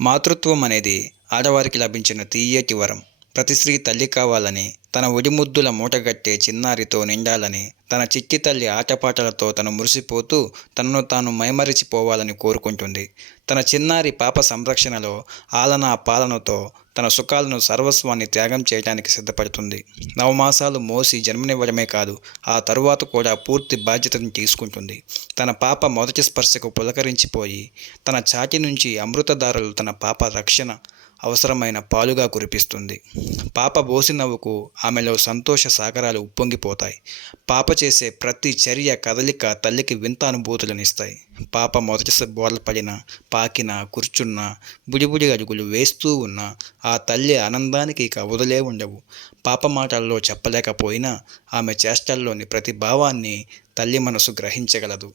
మాతృత్వం అనేది ఆడవారికి లభించిన తీయటి వరం. ప్రతి స్త్రీ తల్లి కావాలని తన ఒడిముద్దుల మూటగట్టే చిన్నారితో నిండాలని తన చిట్టి తల్లి ఆటపాటలతో తను మురిసిపోతూ తనను తాను మైమరిచిపోవాలని కోరుకుంటుంది. తన చిన్నారి పాప సంరక్షణలో ఆలనా పాలనతో తన సుఖాలను సర్వస్వాన్ని త్యాగం చేయడానికి సిద్ధపడుతుంది. నవమాసాలు మోసి జన్మనివ్వడమే కాదు ఆ తరువాత కూడా పూర్తి బాధ్యతను తీసుకుంటుంది. తన పాప మొదటి స్పర్శకు పులకరించిపోయి తన చాటి నుంచి అమృతదారులు తన పాప రక్షణ అవసరమైన పాలుగా కురిపిస్తుంది. పాప బోసి నవ్వుకు ఆమెలో సంతోష సాగరాలు ఉప్పొంగిపోతాయి. పాప చేసే ప్రతి చర్య కదలిక తల్లికి వింత అనుభూతులనిస్తాయి పాప మొదటి బోర్లపడిన పాకిన కూర్చున్న బుడిబుడి అడుగులు వేస్తూ ఉన్న ఆ తల్లి ఆనందానికి ఇక వదిలే ఉండవు. పాప మాటల్లో చెప్పలేకపోయినా ఆమె చేష్టల్లోని ప్రతి భావాన్ని తల్లి మనసు గ్రహించగలదు.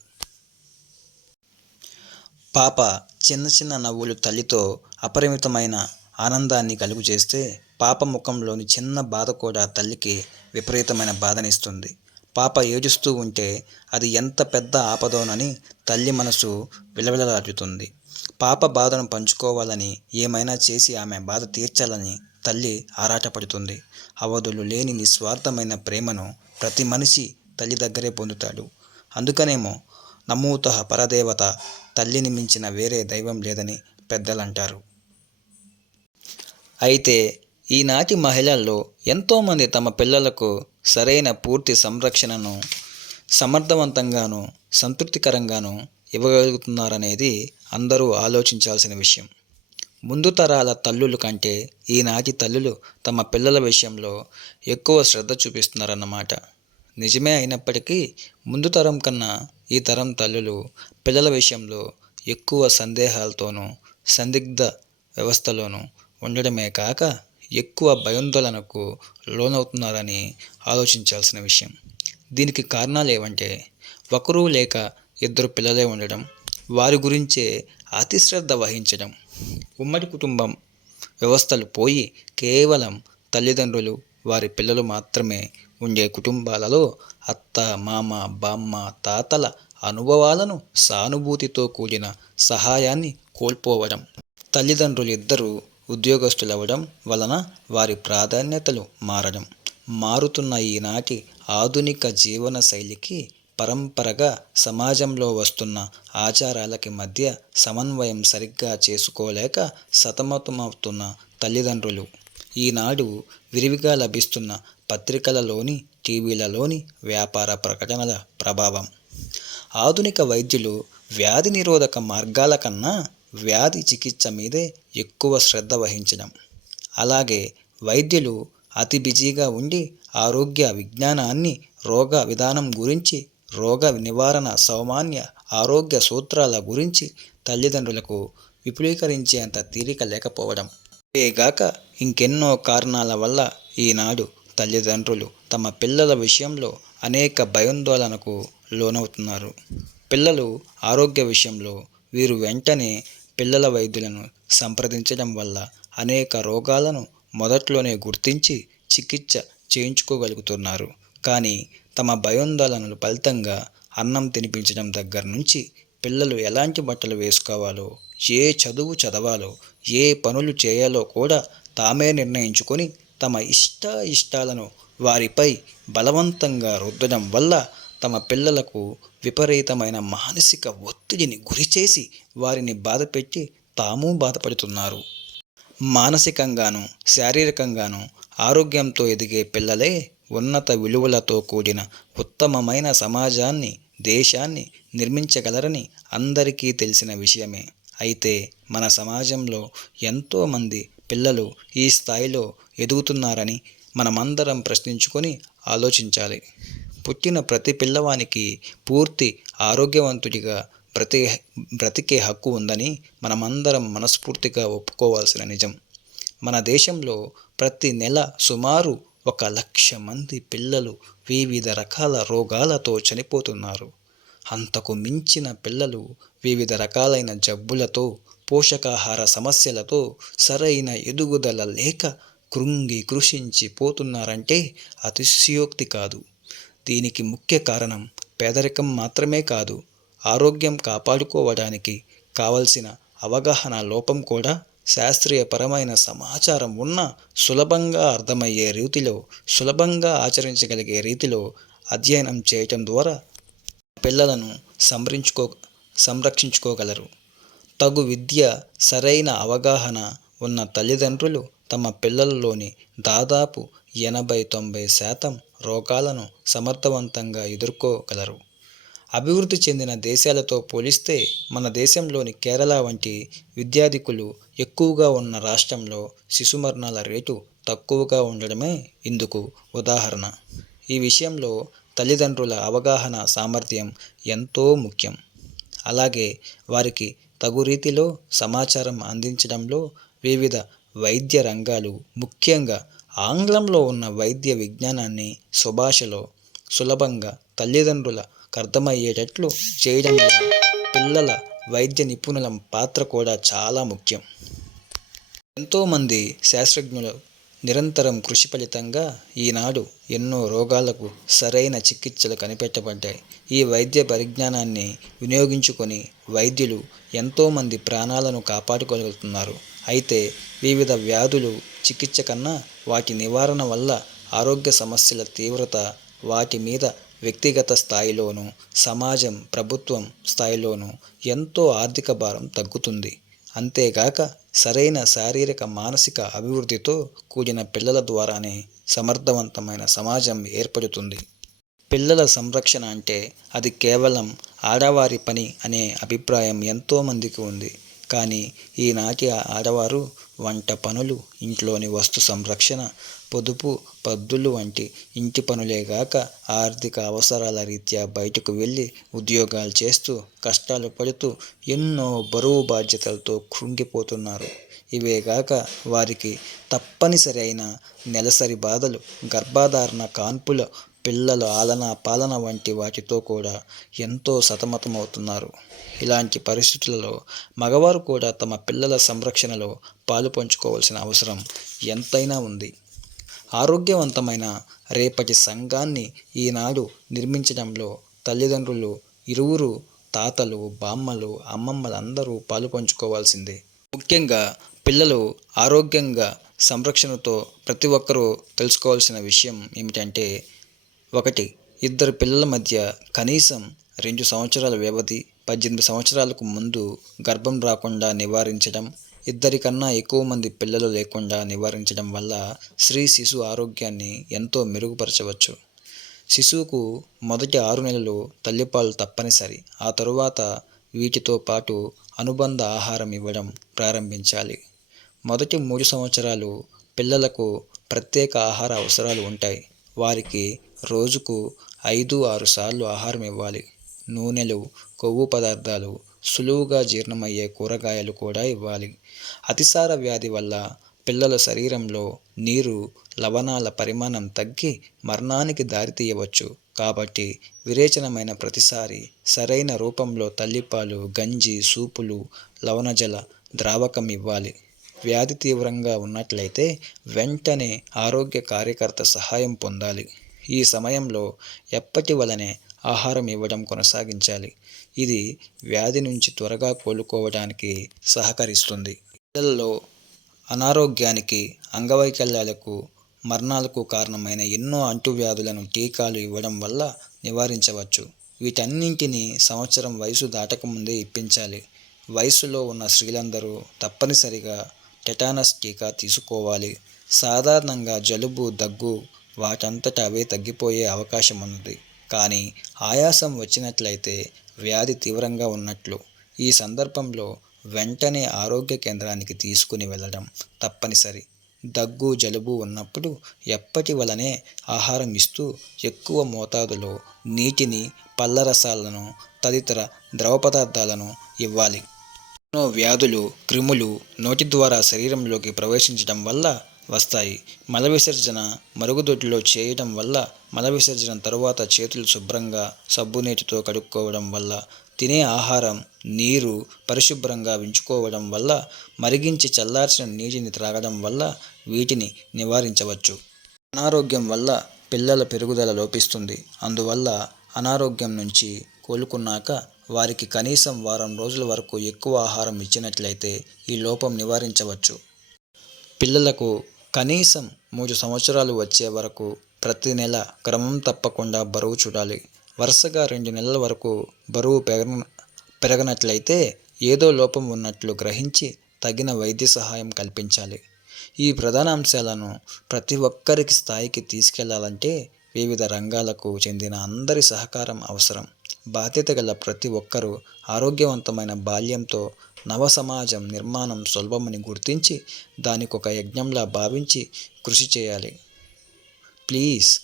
పాప చిన్న చిన్న నవ్వులు తల్లితో అపరిమితమైన ఆనందాన్ని కలుగు చేస్తే పాప ముఖంలోని చిన్న బాధ కూడా తల్లికి విపరీతమైన బాధనిస్తుంది. పాప ఏడుస్తూ ఉంటే అది ఎంత పెద్ద ఆపదోనని తల్లి మనసు విలవిలలాడుతుంది. పాప బాధను పంచుకోవాలని ఏమైనా చేసి ఆమె బాధ తీర్చాలని తల్లి ఆరాటపడుతుంది. అవధులు లేని నిస్వార్థమైన ప్రేమను ప్రతి మనిషి తల్లి దగ్గరే పొందుతాడు. అందుకనేమో నమూత పరదేవత తల్లిని మించిన వేరే దైవం లేదని పెద్దలంటారు. అయితే ఈనాటి మహిళల్లో ఎంతోమంది తమ పిల్లలకు సరైన పూర్తి సంరక్షణను సమర్థవంతంగాను సంతృప్తికరంగాను ఇవ్వగలుగుతున్నారనేది అందరూ ఆలోచించాల్సిన విషయం. ముందు తరాల తల్లులు కంటే ఈనాటి తల్లులు తమ పిల్లల విషయంలో ఎక్కువ శ్రద్ధ చూపిస్తున్నారన్నమాట. నిజమే అయినప్పటికీ ముందు తరం కన్నా ఈ తరం తల్లులు పిల్లల విషయంలో ఎక్కువ సందేహాలతోనూ సందిగ్ధ వ్యవస్థలోనూ ఉండడమే కాక ఎక్కువ భయాందోళనకు లోనవుతున్నారని ఆలోచించాల్సిన విషయం. దీనికి కారణాలు ఏవంటే ఒకరు లేక ఇద్దరు పిల్లలే ఉండడం వారి గురించే అతిశ్రద్ధ వహించడం. ఉమ్మడి కుటుంబం వ్యవస్థలు పోయి కేవలం తల్లిదండ్రులు వారి పిల్లలు మాత్రమే ఉండే కుటుంబాలలో అత్త మామ బామ్మ తాతల అనుభవాలను సానుభూతితో కూడిన సహాయాన్ని కోల్పోవడం తల్లిదండ్రులిద్దరూ ఉద్యోగస్తులవ్వడం వలన వారి ప్రాధాన్యతలు మారడం మారుతున్న ఈనాటి ఆధునిక జీవన శైలికి పరంపరగా సమాజంలో వస్తున్న ఆచారాలకి మధ్య సమన్వయం సరిగ్గా చేసుకోలేక సతమతమవుతున్న తల్లిదండ్రులు. ఈనాడు విరివిగా లభిస్తున్న పత్రికలలోని టీవీలలోని వ్యాపార ప్రకటనల ప్రభావం. ఆధునిక వైద్యులు వ్యాధి నిరోధక మార్గాల కన్నా వ్యాధి చికిత్స మీదే ఎక్కువ శ్రద్ధ వహించడం అలాగే వైద్యులు అతి బిజీగా ఉండి ఆరోగ్య విజ్ఞానాన్ని రోగ విధానం గురించి రోగ నివారణ సామాన్య ఆరోగ్య సూత్రాల గురించి తల్లిదండ్రులకు విపులీకరించేంత తీరిక లేకపోవడం. ఇవేగాక ఇంకెన్నో కారణాల వల్ల ఈనాడు తల్లిదండ్రులు తమ పిల్లల విషయంలో అనేక భయాందోళనకు లోనవుతున్నారు. పిల్లలు ఆరోగ్య విషయంలో వీరు వెంటనే పిల్లల వైద్యులను సంప్రదించడం వల్ల అనేక రోగాలను మొదట్లోనే గుర్తించి చికిత్స చేయించుకోగలుగుతున్నారు. కానీ తమ భయోందోళనల ఫలితంగా అన్నం తినిపించడం దగ్గర నుంచి పిల్లలు ఎలాంటి బట్టలు వేసుకోవాలో ఏ చదువు చదవాలో ఏ పనులు చేయాలో కూడా తామే నిర్ణయించుకొని తమ ఇష్ట ఇష్టాలను వారిపై బలవంతంగా రుద్దడం వల్ల తమ పిల్లలకు విపరీతమైన మానసిక ఒత్తిడిని గురిచేసి వారిని బాధపెట్టి తాము బాధపడుతున్నారు. మానసికంగాను శారీరకంగాను ఆరోగ్యంతో ఎదిగే పిల్లలే ఉన్నత విలువలతో కూడిన ఉత్తమమైన సమాజాన్ని దేశాన్ని నిర్మించగలరని అందరికీ తెలిసిన విషయమే. అయితే మన సమాజంలో ఎంతోమంది పిల్లలు ఈ స్థాయిలో ఎదుగుతున్నారని మనమందరం ప్రశ్నించుకొని ఆలోచించాలి. పుట్టిన ప్రతి పిల్లవానికి పూర్తి ఆరోగ్యవంతుడిగా బ్రతి బ్రతికే హక్కు ఉందని మనమందరం మనస్ఫూర్తిగా ఒప్పుకోవాల్సిన నిజం. మన దేశంలో ప్రతి నెల సుమారు ఒక లక్ష మంది పిల్లలు వివిధ రకాల రోగాలతో చనిపోతున్నారు. అంతకు మించిన పిల్లలు వివిధ రకాలైన జబ్బులతో పోషకాహార సమస్యలతో సరైన ఎదుగుదల లేక కృంగి కృషించి పోతున్నారంటే అతిశయోక్తి కాదు. దీనికి ముఖ్య కారణం పేదరికం మాత్రమే కాదు ఆరోగ్యం కాపాడుకోవడానికి కావలసిన అవగాహన లోపం కూడా శాస్త్రీయపరమైన సమాచారం ఉన్న సులభంగా అర్థమయ్యే రీతిలో సులభంగా ఆచరించగలిగే రీతిలో అధ్యయనం చేయటం ద్వారా పిల్లలను సంరక్షించుకో సంరక్షించుకోగలరు. తగు విద్య సరైన అవగాహన ఉన్న తల్లిదండ్రులు తమ పిల్లలలోని దాదాపు ఎనభై తొంభై శాతం రోగాలను సమర్థవంతంగా ఎదుర్కోగలరు. అభివృద్ధి చెందిన దేశాలతో పోలిస్తే మన దేశంలోని కేరళ వంటి విద్యాధికులు ఎక్కువగా ఉన్న రాష్ట్రంలో శిశు మరణాల రేటు తక్కువగా ఉండడమే ఇందుకు ఉదాహరణ. ఈ విషయంలో తల్లిదండ్రుల అవగాహన సామర్థ్యం ఎంతో ముఖ్యం. అలాగే వారికి తగు రీతిలో సమాచారం అందించడంలో వివిధ వైద్య రంగాలు ముఖ్యంగా ఆంగ్లంలో ఉన్న వైద్య విజ్ఞానాన్ని సుభాషలో సులభంగా తల్లిదండ్రులకు అర్థమయ్యేటట్లు చేయడంలో పిల్లల వైద్య నిపుణుల పాత్ర కూడా చాలా ముఖ్యం. ఎంతోమంది శాస్త్రజ్ఞులు నిరంతరం కృషి ఫలితంగా ఈనాడు ఎన్నో రోగాలకు సరైన చికిత్సలు కనిపెట్టబడ్డాయి. ఈ వైద్య పరిజ్ఞానాన్ని వినియోగించుకొని వైద్యులు ఎంతోమంది ప్రాణాలను కాపాడుకోగలుగుతున్నారు. అయితే వివిధ వ్యాధులు చికిత్స కన్నా వాటి నివారణ వల్ల ఆరోగ్య సమస్యల తీవ్రత వాటి మీద వ్యక్తిగత స్థాయిలోనూ సమాజం ప్రభుత్వం స్థాయిలోనూ ఎంతో ఆర్థిక భారం తగ్గుతుంది. అంతేగాక సరైన శారీరక మానసిక అభివృద్ధితో కూడిన పిల్లల ద్వారానే సమర్థవంతమైన సమాజం ఏర్పడుతుంది. పిల్లల సంరక్షణ అంటే అది కేవలం ఆడవారి పని అనే అభిప్రాయం ఎంతోమందికి ఉంది. కానీ ఈనాటి ఆడవారు వంట పనులు ఇంట్లోని వస్తు సంరక్షణ పొదుపు పద్దులు వంటి ఇంటి పనులేగాక ఆర్థిక అవసరాల రీత్యా బయటకు వెళ్ళి ఉద్యోగాలు చేస్తూ కష్టాలు పడుతూ ఎన్నో బరువు బాధ్యతలతో కృంగిపోతున్నారు. ఇవేగాక వారికి తప్పనిసరి అయిన నెలసరి బాధలు గర్భధారణ కాన్పుల పిల్లల ఆలన పాలన వంటి వాటితో కూడా ఎంతో సతమతమవుతున్నారు. ఇలాంటి పరిస్థితులలో మగవారు కూడా తమ పిల్లల సంరక్షణలో పాలు పంచుకోవాల్సిన అవసరం ఎంతైనా ఉంది. ఆరోగ్యవంతమైన రేపటి సంఘాన్ని ఈనాడు నిర్మించడంలో తల్లిదండ్రులు ఇరువురు తాతలు బామ్మలు అమ్మమ్మలందరూ పాలు పంచుకోవాల్సిందే. ముఖ్యంగా పిల్లలు ఆరోగ్యంగా సంరక్షణతో ప్రతి ఒక్కరూ తెలుసుకోవాల్సిన విషయం ఏమిటంటే ఒకటి ఇద్దరు పిల్లల మధ్య కనీసం రెండు సంవత్సరాల వ్యవధి పద్దెనిమిది సంవత్సరాలకు ముందు గర్భం రాకుండా నివారించడం ఇద్దరికన్నా ఎక్కువ మంది పిల్లలు లేకుండా నివారించడం వల్ల స్త్రీ శిశు ఆరోగ్యాన్ని ఎంతో మెరుగుపరచవచ్చు. శిశువుకు మొదటి ఆరు నెలలు తల్లిపాలు తప్పనిసరి. ఆ తరువాత వీటితో పాటు అనుబంధ ఆహారం ఇవ్వడం ప్రారంభించాలి. మొదటి మూడు సంవత్సరాలు పిల్లలకు ప్రత్యేక ఆహార అవసరాలు ఉంటాయి. వారికి రోజుకు ఐదు ఆరు సార్లు ఆహారం ఇవ్వాలి. నూనెలు కొవ్వు పదార్థాలు సులువుగా జీర్ణమయ్యే కూరగాయలు కూడా ఇవ్వాలి. అతిసార వ్యాధి వల్ల పిల్లల శరీరంలో నీరు లవణాల పరిమాణం తగ్గి మరణానికి దారితీయవచ్చు కాబట్టి విరేచనమైన ప్రతిసారి సరైన రూపంలో తల్లిపాలు గంజి సూపులు లవణజల ద్రావకం ఇవ్వాలి. వ్యాధి తీవ్రంగా ఉన్నట్లయితే వెంటనే ఆరోగ్య కార్యకర్త సహాయం పొందాలి. ఈ సమయంలో ఎప్పటి వలనే ఆహారం ఇవ్వడం కొనసాగించాలి. ఇది వ్యాధి నుంచి త్వరగా కోలుకోవడానికి సహకరిస్తుంది. పిల్లల్లో అనారోగ్యానికి అంగవైకల్యాలకు మరణాలకు కారణమైన ఎన్నో అంటువ్యాధులను టీకాలు ఇవ్వడం వల్ల నివారించవచ్చు. వీటన్నింటినీ సంవత్సరం వయసు దాటకముందే ఇప్పించాలి. వయసులో ఉన్న స్త్రీలందరూ తప్పనిసరిగా టెటానస్ టీకా తీసుకోవాలి. సాధారణంగా జలుబు దగ్గు వాటంతట అవే తగ్గిపోయే అవకాశం ఉన్నది. కానీ ఆయాసం వచ్చినట్లయితే వ్యాధి తీవ్రంగా ఉన్నట్లు. ఈ సందర్భంలో వెంటనే ఆరోగ్య కేంద్రానికి తీసుకుని వెళ్ళడం తప్పనిసరి. దగ్గు జలుబు ఉన్నప్పుడు ఎప్పటి వలనే ఆహారం ఇస్తూ ఎక్కువ మోతాదులో నీటిని పళ్ళరసాలను తదితర ద్రవ పదార్థాలను ఇవ్వాలి. ఎన్నో వ్యాధులు క్రిములు నోటి ద్వారా శరీరంలోకి ప్రవేశించడం వల్ల వస్తాయి. మల విసర్జన మరుగుదొడ్డిలో చేయడం వల్ల మల విసర్జన తరువాత చేతులు శుభ్రంగా సబ్బునీటితో కడుక్కోవడం వల్ల తినే ఆహారం నీరు పరిశుభ్రంగా ఉంచుకోవడం వల్ల మరిగించి చల్లార్చిన నీటిని త్రాగడం వల్ల వీటిని నివారించవచ్చు. అనారోగ్యం వల్ల పిల్లల పెరుగుదల లోపిస్తుంది. అందువల్ల అనారోగ్యం నుంచి కోలుకున్నాక వారికి కనీసం వారం రోజుల వరకు ఎక్కువ ఆహారం ఇచ్చినట్లయితే ఈ లోపం నివారించవచ్చు. పిల్లలకు కనీసం మూడు సంవత్సరాలు వచ్చే వరకు ప్రతి నెల క్రమం తప్పకుండా బరువు చూడాలి. వరుసగా రెండు నెలల వరకు బరువు పెరగ పెరగనట్లయితే ఏదో లోపం ఉన్నట్లు గ్రహించి తగిన వైద్య సహాయం కల్పించాలి. ఈ ప్రధాన అంశాలను ప్రతి ఒక్కరికి స్థాయికి తీసుకెళ్ళాలంటే వివిధ రంగాలకు చెందిన అందరి సహకారం అవసరం. బాధ్యత గల ప్రతి ఒక్కరూ ఆరోగ్యవంతమైన బాల్యంతో నవ సమాజం నిర్మాణం సులభమని గుర్తించి దానికొక యజ్ఞంలా భావించి కృషి చేయాలి. ప్లీజ్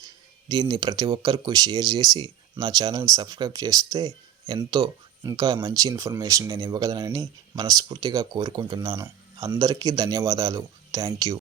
దీన్ని ప్రతి ఒక్కరికి షేర్ చేసి నా ఛానల్ సబ్స్క్రైబ్ చేస్తే ఎంతో ఇంకా మంచి ఇన్ఫర్మేషన్ నేను ఇవ్వగలనని మనస్ఫూర్తిగా కోరుకుంటున్నాను. అందరికీ ధన్యవాదాలు. Thank you.